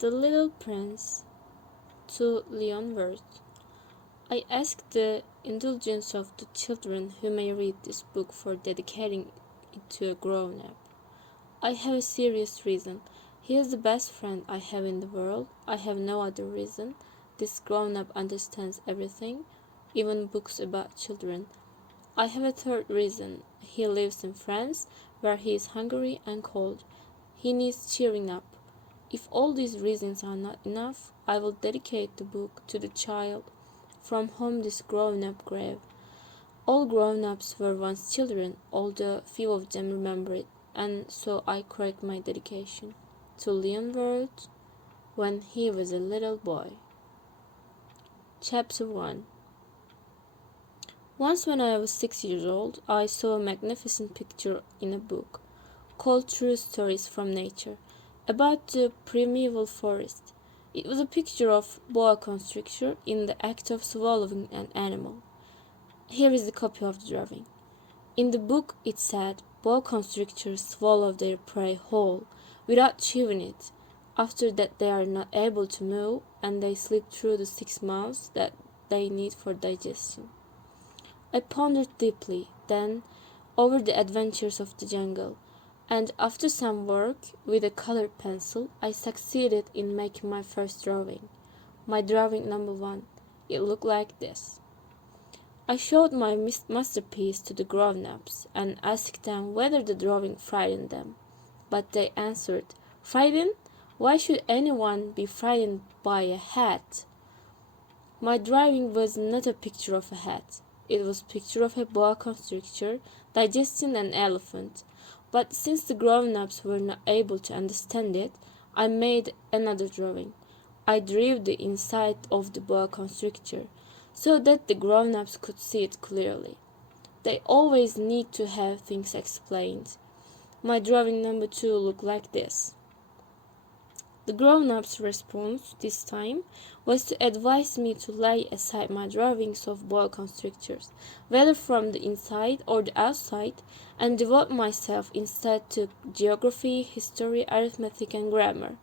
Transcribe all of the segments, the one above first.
The Little Prince to Leon Wirth. I ask the indulgence of the children who may read this book for dedicating it to a grown-up. I have a serious reason. He is the best friend I have in the world. I have no other reason. This grown-up understands everything, even books about children. I have a third reason. He lives in France, where he is hungry and cold. He needs cheering up. If all these reasons are not enough, I will dedicate the book to the child from whom this grown-up grave. All grown-ups were once children, although few of them remember it, and so I correct my dedication. To Leon Wirth, when he was a little boy. Chapter 1. Once when I was 6 years old, I saw a magnificent picture in a book, called True Stories from Nature, about the primeval forest. It was a picture of boa constrictor in the act of swallowing an animal. Here is the copy of the drawing. In the book it said, boa constrictors swallow their prey whole, without chewing it. After that they are not able to move, and they sleep through the 6 months that they need for digestion. I pondered deeply, then, over the adventures of the jungle, and after some work with a colored pencil, I succeeded in making my first drawing. My drawing number 1. It looked like this. I showed my masterpiece to the grown-ups and asked them whether the drawing frightened them. But they answered, "Frightened? Why should anyone be frightened by a hat?" My drawing was not a picture of a hat. It was a picture of a boa constrictor digesting an elephant. But since the grown-ups were not able to understand it, I made another drawing. I drew the inside of the boa constrictor, so that the grown-ups could see it clearly. They always need to have things explained. My drawing number 2 looked like this. The grown-ups' response this time was to advise me to lay aside my drawings of boa constrictors, whether from the inside or the outside, and devote myself instead to geography, history, arithmetic, and grammar.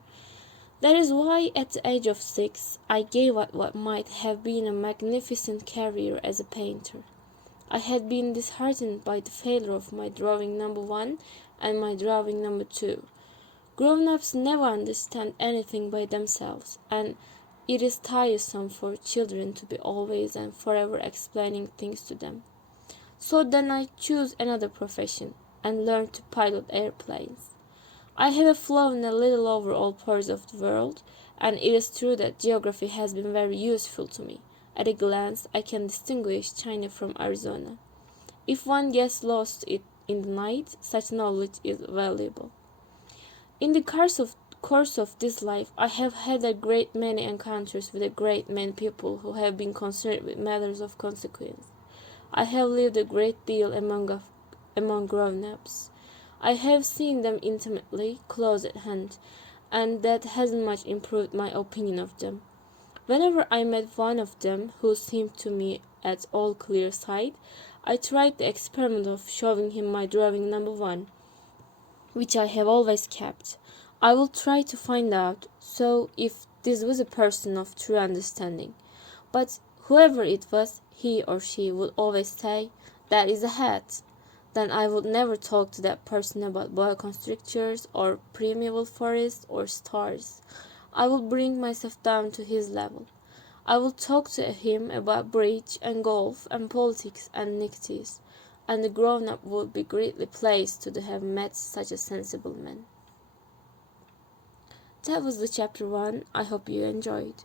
That is why, at the age of 6, I gave up what might have been a magnificent career as a painter. I had been disheartened by the failure of my drawing number 1 and my drawing number 2. Grown-ups never understand anything by themselves, and it is tiresome for children to be always and forever explaining things to them. So then I chose another profession, and learned to pilot airplanes. I have flown a little over all parts of the world, and it is true that geography has been very useful to me. At a glance, I can distinguish China from Arizona. If one gets lost in the night, such knowledge is valuable. In the course of this life, I have had a great many encounters with a great many people who have been concerned with matters of consequence. I have lived a great deal among grown-ups. I have seen them intimately, close at hand, and that hasn't much improved my opinion of them. Whenever I met one of them who seemed to me at all clear-sighted, I tried the experiment of showing him my drawing number 1, which I have always kept. I will try to find out if this was a person of true understanding. But whoever it was, he or she would always say, "That is a hat." Then I would never talk to that person about boa constrictors or primeval forests or stars. I would bring myself down to his level. I would talk to him about bridge and golf and politics and nicties, and the grown-up would be greatly pleased to have met such a sensible man. That was the chapter 1. I hope you enjoyed.